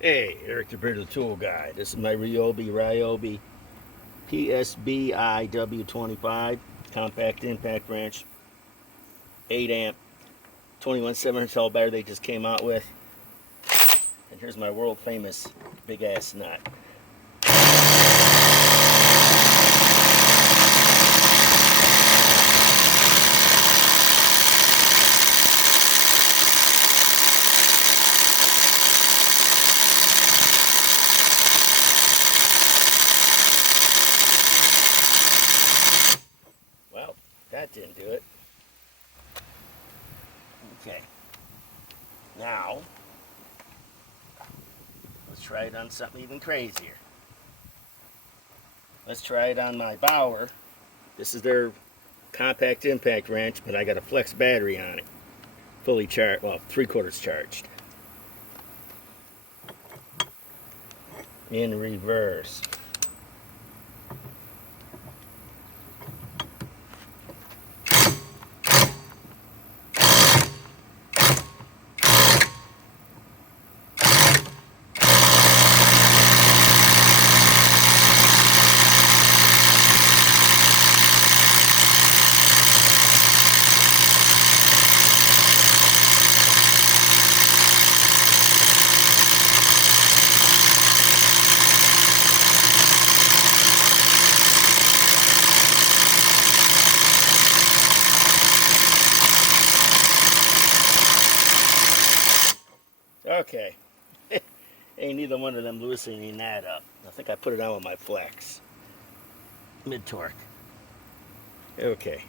Hey, Eric the Brittle Tool Guy. This is my RYOBI PSBIW25 compact impact wrench, 8 amp, 21/7 battery they just came out with. And here's my world famous big ass nut. Well, that didn't do it. Okay. Now, let's try it on something even crazier. Let's try it on my BAUER. This is their compact impact wrench, but I got a flex battery on it. Fully charged, well, 3/4 charged. In reverse. Okay. Ain't neither one of them loosening that up. I think I put it on with my flex. Mid-torque. Okay.